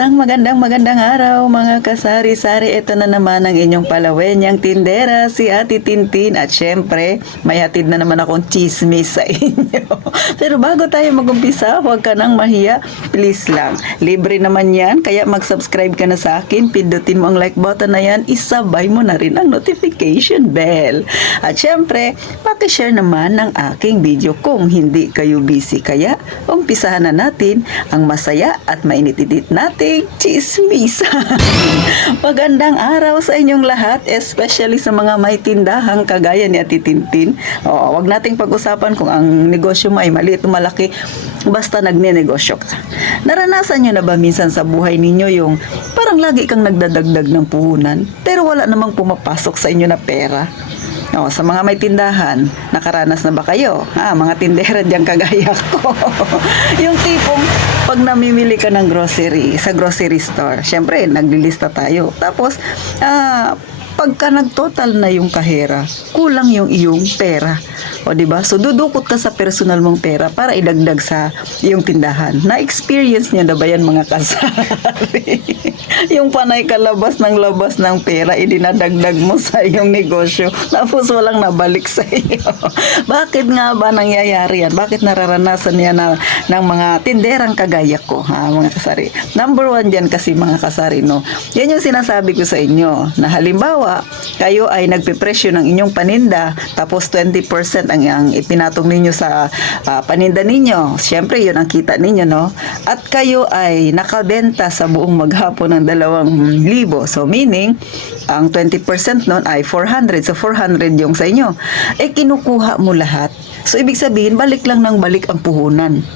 Isang magandang araw mga kasari-sari. Ito na naman ang inyong palawenyang tindera, si Ate Tintin. At syempre, may hatid na naman akong chismis sa inyo. Pero bago tayo mag-umpisa, huwag ka nang mahiya. Please lang, libre naman yan. Kaya mag-subscribe ka na sa akin. Pindutin mo ang like button na yan. Isabay mo na rin ang notification bell. At syempre, pakishare naman ng aking video kung hindi kayo busy. Kaya, umpisahan na natin ang masaya at mainit-init nating chismis. Magandang araw sa inyong lahat, especially sa mga may tindahang kagaya ni Ate Tintin. Wag nating pag-usapan kung ang negosyo mo ay maliit o malaki, basta nagne-negosyo ka. Naranasan nyo na ba minsan sa buhay ninyo yung parang lagi kang nagdadagdag ng puhunan, pero wala namang pumapasok sa inyo na pera? Sa mga may tindahan, nakaranas na ba kayo? Mga tindera diyang kagaya ko. Yung tipong pag namimili ka ng grocery sa grocery store, syempre naglilista tayo. Tapos pagka nagtotal na yung kahera, kulang yung iyong pera. O diba? So dudukot ka sa personal mong pera para idagdag sa iyong tindahan. Na-experience niyo na ba yan mga kasari? Yung panay ka labas ng pera, idinadagdag mo sa iyong negosyo, tapos walang nabalik sa iyo. Bakit nga ba nangyayari yan? Bakit nararanasan yan ng mga tinderang kagaya ko, mga kasari? Number 1 dyan kasi mga kasari, no? Yan yung sinasabi ko sa inyo, na halimbawa, kayo ay nagpipresyo ng inyong paninda, tapos 20% ang ipinatong ninyo sa paninda ninyo. Siyempre, yun ang kita ninyo, no? At kayo ay nakabenta sa buong maghapon ng 2,000. So, meaning, ang 20% nun ay 400. So, 400 yung sa inyo. Kinukuha mo lahat. So, ibig sabihin, balik lang ng balik ang puhunan.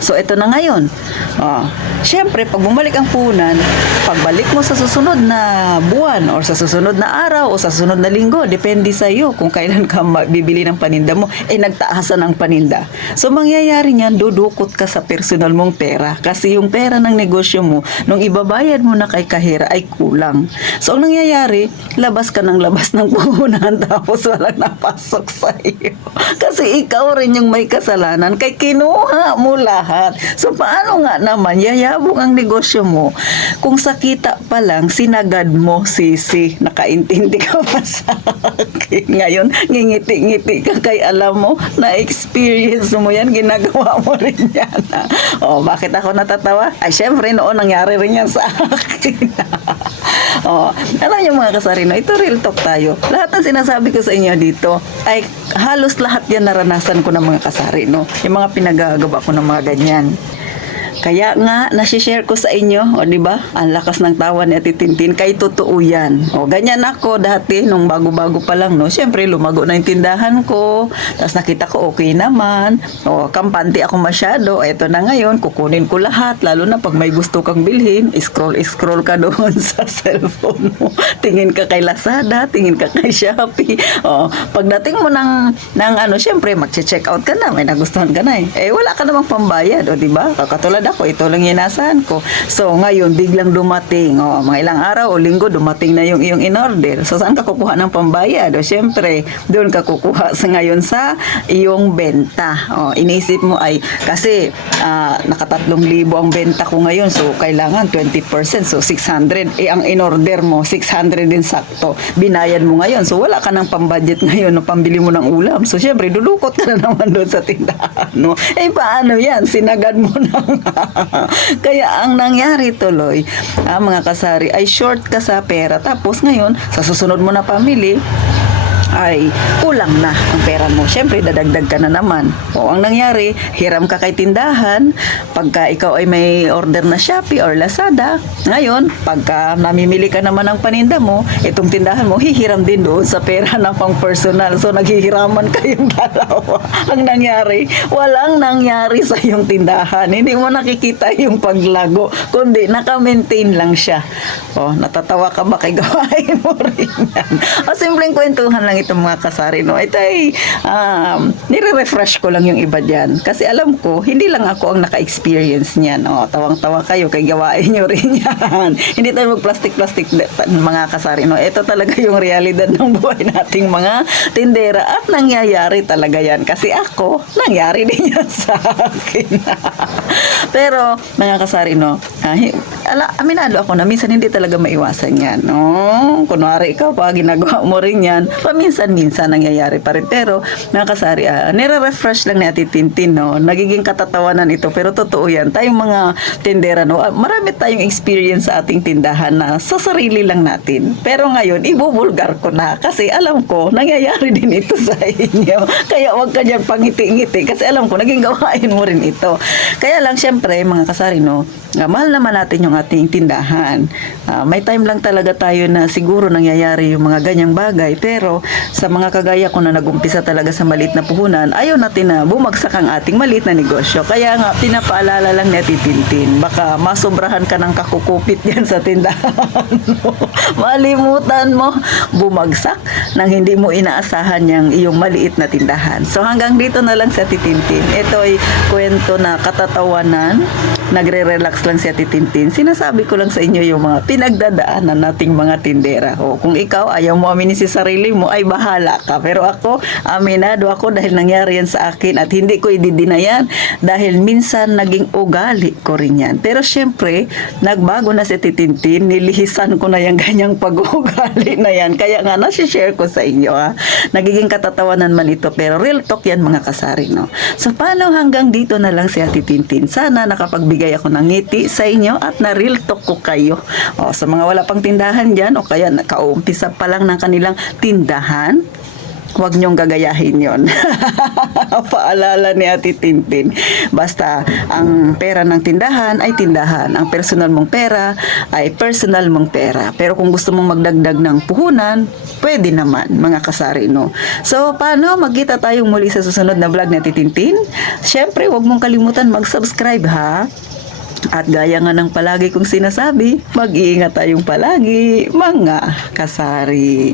So, ito na ngayon. Siyempre, pag bumalik ang puhunan, pagbalik mo sa susunod na buwan or sa susunod na araw o sa susunod na linggo, depende sa iyo kung kailan ka bibili ng paninda mo, nagtaasan ang paninda. So, mangyayari niyan, dudukot ka sa personal mong pera kasi yung pera ng negosyo mo, nung ibabayad mo na kay kahera ay kulang. So, ang nangyayari, labas ka ng puhunan tapos walang napasok sa iyo. Kasi ikaw rin yung may kasalanan kay kinuha mo lahat. So, paano nga naman yayabong ang negosyo mo kung sa kita pa lang sinagad mo, sisi? Nakaintindi ka ba sa akin? Ngayon, ngingiti-ngiti ka kay alam mo, na-experience mo yan, ginagawa mo rin yan. Bakit ako natatawa? Ay, syempre, noon nangyari rin yan sa akin. Alam niyo mga kasarino, ito real talk tayo. Lahat ng sinasabi ko sa inyo dito ay halos lahat yan naranasan ko ng mga kasarino. Yung mga pinagagawa ko ng mga ganyan. Kaya nga, nasi-share ko sa inyo, di ba? Ang lakas ng tawa ni Ate Tintin, kay totoo yan. Ganyan ako dati, nung bago-bago pa lang, no? Siyempre, lumago na yung tindahan ko, tapos nakita ko okay naman, kampante ako masyado, eto na ngayon, kukunin ko lahat, lalo na pag may gusto kang bilhin, scroll ka doon sa cellphone mo, tingin ka kay Lazada, tingin ka kay Shopee, pagdating mo ng siyempre, mag-check out ka na, may nagustuhan ka na wala ka namang pambayad, di ba? Katulad ako, ito lang inasahan ko. So, ngayon, biglang dumating. Mga ilang araw o linggo, dumating na yung iyong in-order. So, saan ka kukuha ng pambayad? Siyempre, doon ka kukuha ngayon sa iyong benta. Inisip mo ay, kasi naka 3,000 ang benta ko ngayon. So, kailangan 20%. So, 600. Ang in-order mo, 600 din sakto. Binayad mo ngayon. So, wala ka ng pambudget ngayon no, pambili mo ng ulam. So, siyempre, dudukot ka na naman doon sa tindahan. No? Paano yan? Sinagad mo na kaya ang nangyari tuloy, mga kasari, ay short ka sa pera. Tapos ngayon, sa susunod mo na pamili, ay kulang na ang pera mo. Siyempre, dadagdag ka na naman. Ang nangyari, hiram ka kay tindahan. Pagka ikaw ay may order na Shopee or Lazada, ngayon, pagka namimili ka naman ng paninda mo, itong tindahan mo, hihiram din doon sa pera ng pang-personal. So, naghihiraman kayong dalawa. Ang nangyari, walang nangyari sa iyong tindahan. Hindi mo nakikita yung paglago, kundi naka-maintain lang siya. Natatawa ka ba kay gawain mo rin yan? Simpleng kwentuhan lang itong mga kasari, no? Ito ay nire-refresh ko lang yung iba dyan. Kasi alam ko, hindi lang ako ang naka-experience niyan. Tawang-tawa kayo, kay gawain nyo rin yan. Hindi tayo mag-plastic-plastic mga kasari, no? Ito talaga yung realidad ng buhay nating mga tindera at nangyayari talaga yan. Kasi ako, nangyari din yan sa akin. Pero, mga kasari, no? aminado ako na minsan hindi talaga maiwasan yan. No? Kunwari ikaw pa, ginagawa mo rin yan. Paminsan-minsan nangyayari pa rin. Pero, mga kasari, nire-refresh lang ni Ate Tintin, no? Nagiging katatawanan ito. Pero totoo yan. Tayong mga tindera, no? Marami tayong experience sa ating tindahan na sa sarili lang natin. Pero ngayon, ibubulgar ko na. Kasi alam ko, nangyayari din ito sa inyo. Kaya wag ka dyan pangiti-ngiti. Kasi alam ko, naging gawain mo rin ito. Kaya lang, syempre, mga kasari, no? Mahal naman natin yung ating tindahan. May time lang talaga tayo na siguro nangyayari yung mga ganyang bagay. Pero sa mga kagaya ko na nag-umpisa talaga sa maliit na puhunan, ayaw natin na bumagsak ang ating maliit na negosyo. Kaya nga, pinapaalala lang ni Ate Tintin. Baka masobrahan ka ng kakukupit yan sa tindahan mo. Malimutan mo bumagsak nang hindi mo inaasahan yung iyong maliit na tindahan. So hanggang dito na lang si Ate Tintin. Ito ay kwento na katatawanan. Nagre-relax lang si Ate Tintin. Sinasabi ko lang sa inyo yung mga pinagdadaanan nating mga tindera. O, kung ikaw ayaw mo aminin si sarili mo, ay bahala ka. Pero ako, aminado ako dahil nangyari yan sa akin at hindi ko ididinayan dahil minsan naging ugali ko rin yan. Pero syempre, nagbago na si Ate Tintin, nilihisan ko na yung ganyang pag-ugali na yan. Kaya nga, nasi-share ko sa inyo. Nagiging katatawanan man ito, pero real talk yan mga kasari. No? So, paano hanggang dito na lang si Ate Tintin? Sana nakapagbigay ako ng ngiti sa inyo at na real talk ko kayo. O, sa mga wala pang tindahan dyan o kaya nakaumpisa pa lang ng kanilang tindahan, huwag niyong gagayahin yon. Paalala ni Ate Tintin. Basta, ang pera ng tindahan ay tindahan. Ang personal mong pera ay personal mong pera. Pero kung gusto mong magdagdag ng puhunan, pwede naman, mga kasari, no? So, paano? Magkita tayong muli sa susunod na vlog ni Ate Tintin. Siyempre, huwag mong kalimutan mag-subscribe, ha? At gaya nga ng palagi kong sinasabi, mag-iingat tayong palagi, mga kasari.